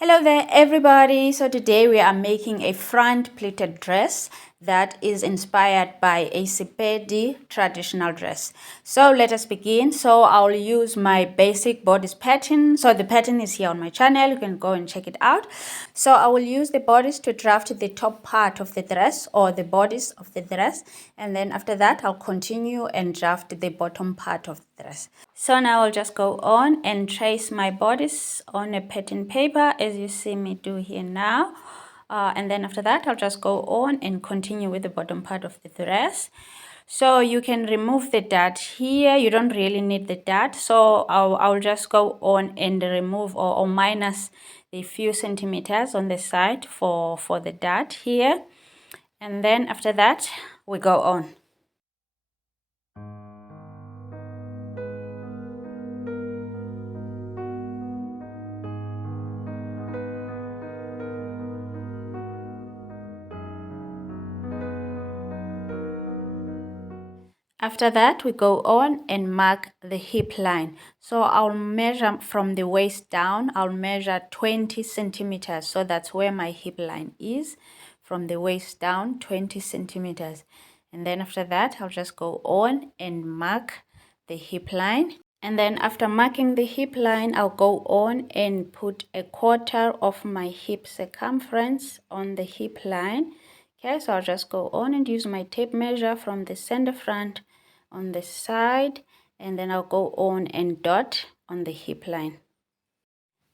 Hello there everybody. So today we are making a front pleated dress that is inspired by a SePedi traditional dress. So let us begin. So I'll use my basic bodice pattern. So the pattern is here on my channel. You can go and check it out. So I will use the bodice to draft the top part of the dress or the bodice of the dress, and then after that I'll continue and draft the bottom part of the dress. So now I'll just go on and trace my bodice on a pattern paper as you see me do here now. And then after that I'll just go on and continue with the bottom part of the dress. So you can remove the dart here. You don't really need the dart. So I'll just go on and remove or minus the few centimeters on the side for the dart here. And then after that we go on. After that, we go on and mark the hip line. So I'll measure from the waist down. I'll measure 20 centimeters. So that's where my hip line is. From the waist down, 20 centimeters. And then after that, I'll just go on and mark the hip line. And then after marking the hip line, I'll go on and put a quarter of my hip circumference on the hip line. Okay, so I'll just go on and use my tape measure from the center front on the side, and then I'll go on and dot on the hip line.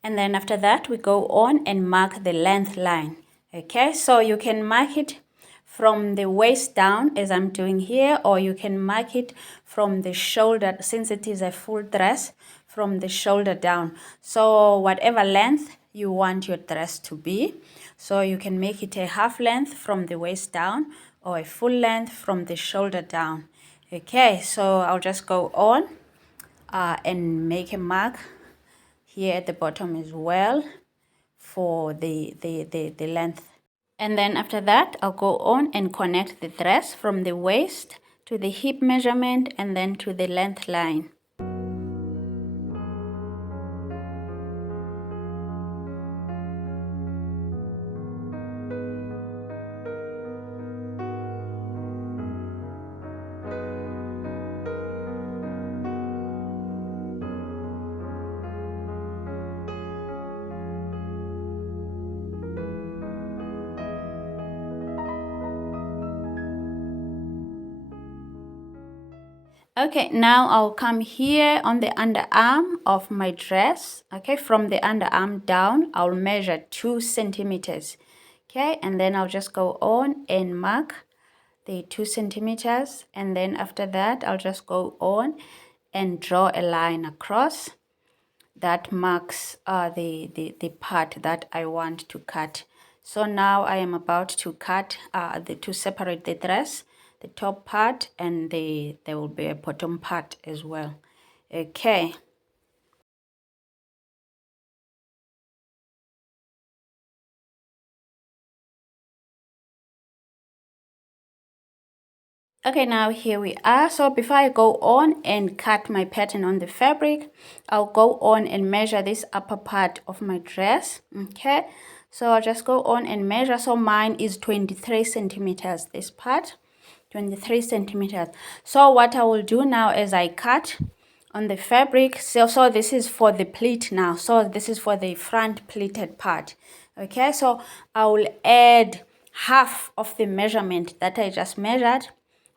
And then after that, we go on and mark the length line. Okay, so you can mark it from the waist down as I'm doing here, or you can mark it from the shoulder, since it is a full dress, from the shoulder down. So whatever length you want your dress to be, so you can make it a half length from the waist down or a full length from the shoulder down. Okay, so I'll just go on and make a mark here at the bottom as well for the length. And then after that, I'll go on and connect the dress from the waist to the hip measurement and then to the length line. Okay, now I'll come here on the underarm of my dress. Okay, from the underarm down, I'll measure 2 centimeters. Okay, and then I'll just go on and mark the 2 centimeters. And then after that, I'll just go on and draw a line across that marks the part that I want to cut. So now I am about to cut to separate the dress, the top part, and there will be a bottom part as well. Okay. Okay, now here we are. So before I go on and cut my pattern on the fabric, I'll go on and measure this upper part of my dress. Okay, so I'll just go on and measure. So mine is 23 centimeters, this part, 23 centimeters. So what I will do now is I cut on the fabric. So this is for the pleat now. So this is for the front pleated part. Okay, so I will add half of the measurement that I just measured.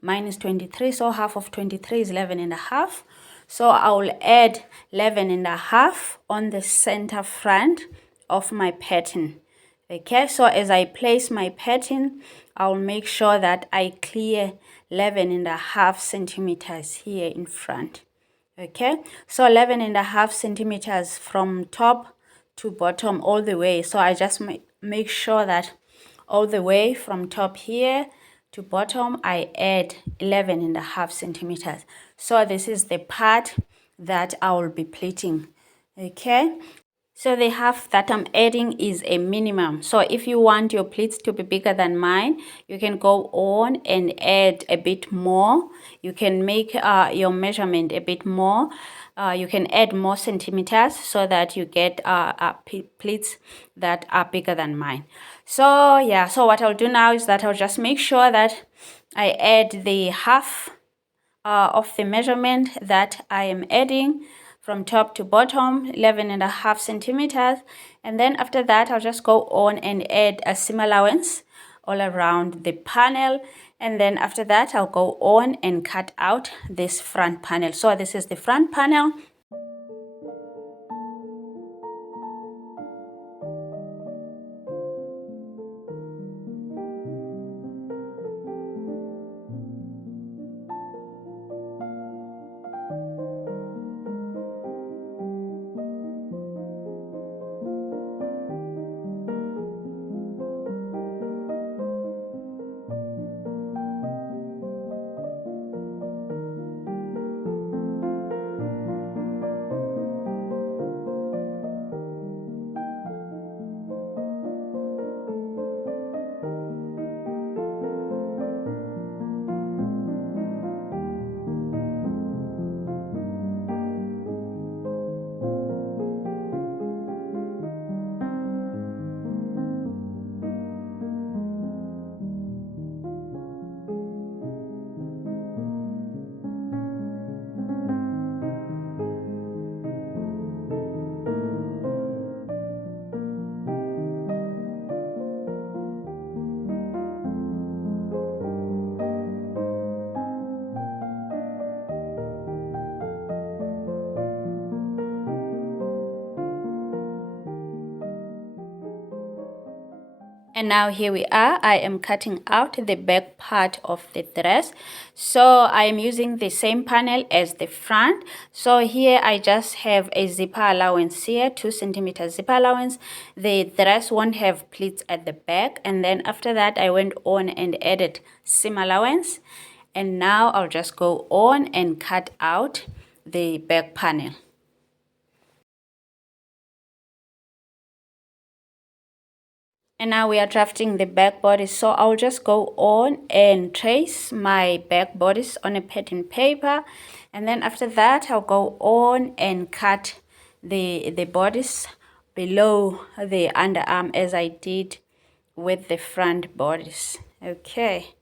Mine is 23, so half of 23 is 11 and a half. So I will add 11 and a half on the center front of my pattern. Okay, so as I place my pattern, I'll make sure that I clear 11 and a half centimeters here in front. Okay, so 11 and a half centimeters from top to bottom all the way. So I just make sure that all the way from top here to bottom I add 11 and a half centimeters. So this is the part that I will be pleating. Okay, So the half that I'm adding is a minimum. So if you want your pleats to be bigger than mine, you can go on and add a bit more. You can make your measurement a bit more. You can add more centimeters so that you get pleats that are bigger than mine. So yeah, so what I'll do now is that I'll just make sure that I add the half of the measurement that I am adding from top to bottom, 11.5 centimeters. And then after that, I'll just go on and add a seam allowance all around the panel. And then after that, I'll go on and cut out this front panel. So this is the front panel. And now here we are. I am cutting out the back part of the dress. So I am using the same panel as the front. So here I just have a zipper allowance here, 2 centimeter zipper allowance. The dress won't have pleats at the back. And then after that, I went on and added seam allowance. And now I'll just go on and cut out the back panel. And now we are drafting the back bodice. So I'll just go on and trace my back bodice on a pattern paper. And then after that, I'll go on and cut the bodice below the underarm as I did with the front bodice. Okay.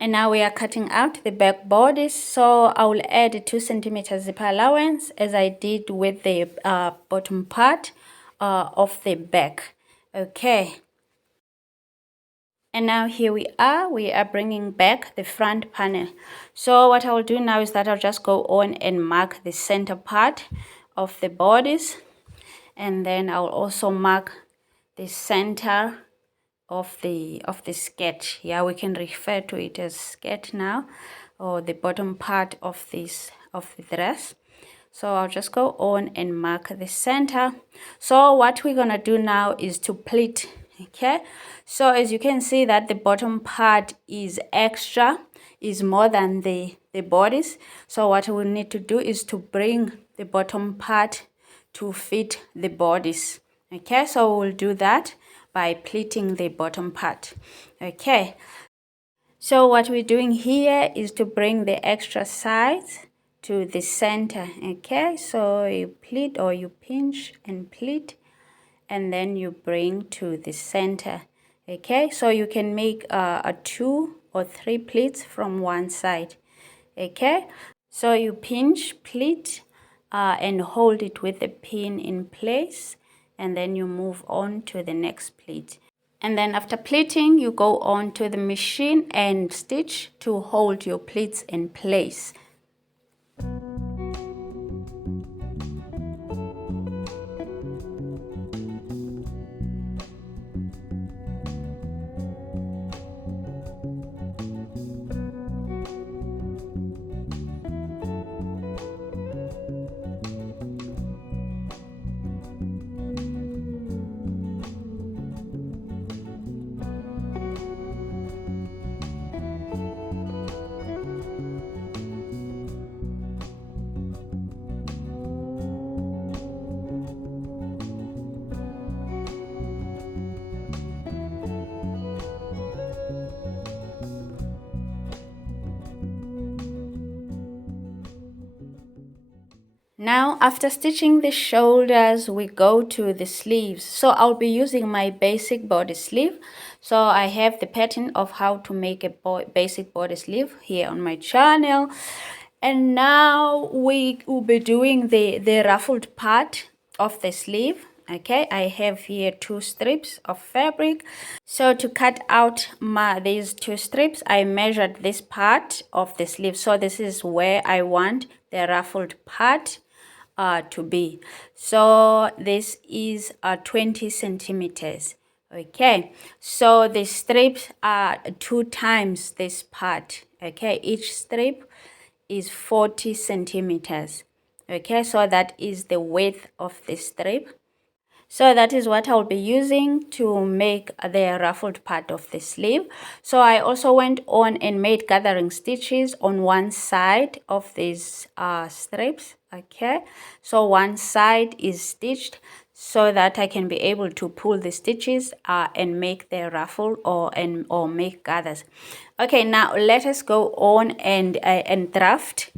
And now we are cutting out the back bodice. So I will add 2 centimeter zipper allowance as I did with the bottom part of the back. Okay. And now here we are bringing back the front panel. So what I will do now is that I'll just go on and mark the center part of the bodice. And then I'll also mark the center of the skirt. Yeah, we can refer to it as skirt now, or the bottom part of the dress. So I'll just go on and mark the center. So what we're gonna do now is to pleat. Okay, so as you can see that the bottom part is extra, is more than the bodice. So what we need to do is to bring the bottom part to fit the bodice. Okay, so we'll do that by pleating the bottom part. Okay, so what we're doing here is to bring the extra sides to the center. Okay, so you pleat or you pinch and pleat, and then you bring to the center. Okay, so you can make a 2 or 3 pleats from one side. Okay, so you pinch, pleat, and hold it with the pin in place, and then you move on to the next pleat. And then after pleating, you go on to the machine and stitch to hold your pleats in place. Now, after stitching the shoulders, we go to the sleeves. So I'll be using my basic body sleeve. So I have the pattern of how to make a basic body sleeve here on my channel. And now we will be doing the ruffled part of the sleeve. Okay, I have here 2 strips of fabric. So to cut out these 2 strips, I measured this part of the sleeve. So this is where I want the ruffled part to be. So this is 20 centimeters. Okay, so the strips are 2 times this part. Okay, each strip is 40 centimeters. Okay, so that is the width of the strip. So that is what I'll be using to make the ruffled part of the sleeve. So I also went on and made gathering stitches on one side of these strips. Okay, so one side is stitched so that I can be able to pull the stitches and make the ruffle or make gathers. Okay, now let us go on and draft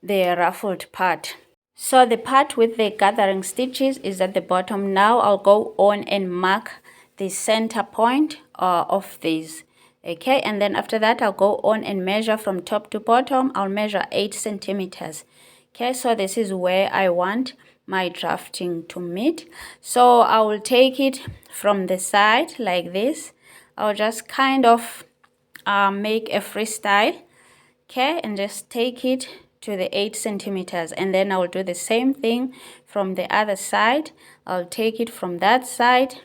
the ruffled part. So the part with the gathering stitches is at the bottom. Now I'll go on and mark the center point of these. Okay, and then after that I'll go on and measure from top to bottom. I'll measure 8 centimeters. Okay, so this is where I want my drafting to meet. So I will take it from the side like this. I'll just kind of make a freestyle. Okay, and just take it to the 8 centimeters, and then I'll do the same thing from the other side. I'll take it from that side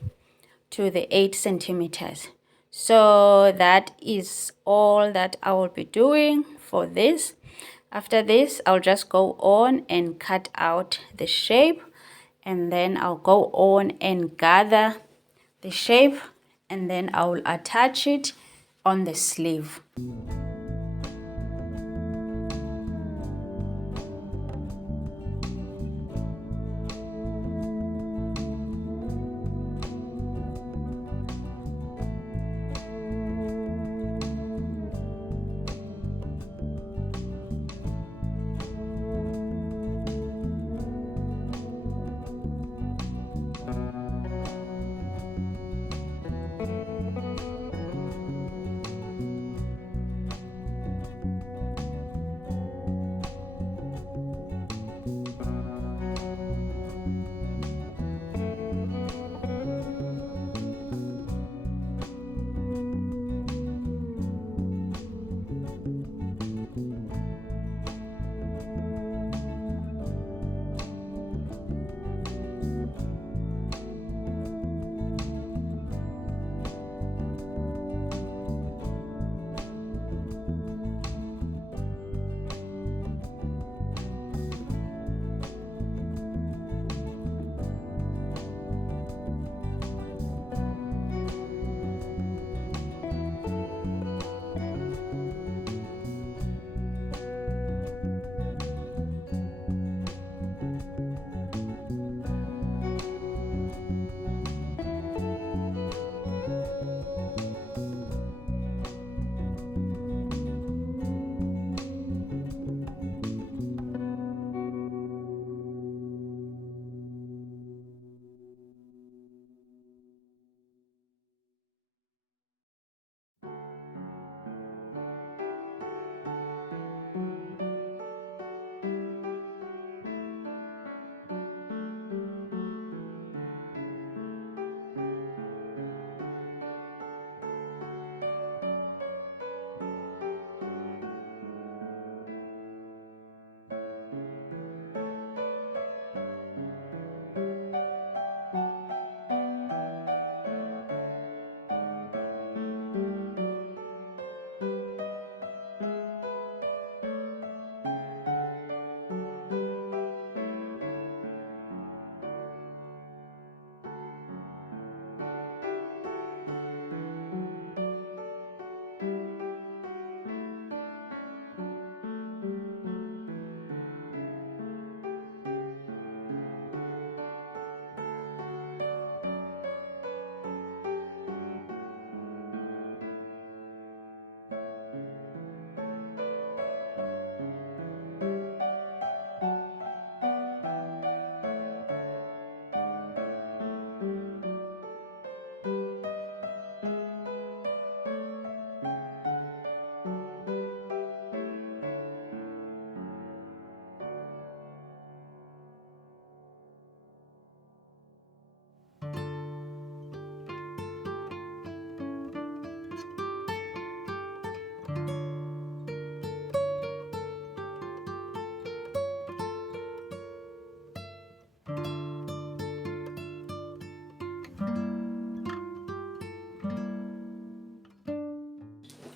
to the 8 centimeters. So that is all that I will be doing for this. After this, I'll just go on and cut out the shape, and then I'll go on and gather the shape, and then I will attach it on the sleeve.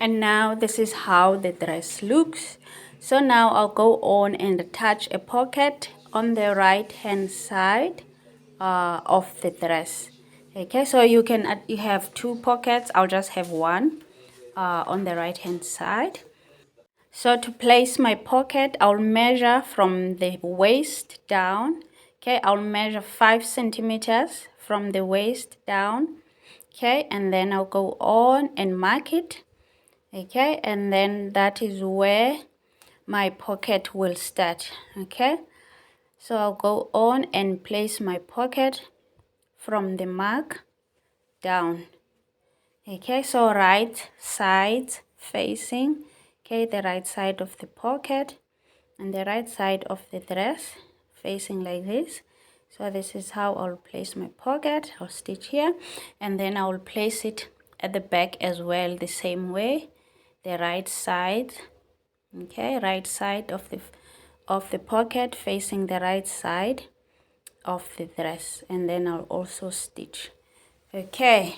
And now this is how the dress looks. So now I'll go on and attach a pocket on the right hand side of the dress. Okay, so you have two pockets. I'll just have one on the right hand side. So to place my pocket, I'll measure from the waist down. Okay, I'll measure 5 centimeters from the waist down. Okay, and then I'll go on and mark it. Okay, and then that is where my pocket will start. Okay, so I'll go on and place my pocket from the mark down. Okay, so right side facing, okay, the right side of the pocket and the right side of the dress facing like this. So this is how I'll place my pocket. I'll stitch here and then I will place it at the back as well the same way. The right side, okay, right side of the pocket facing the right side of the dress, and then I'll also stitch. Okay,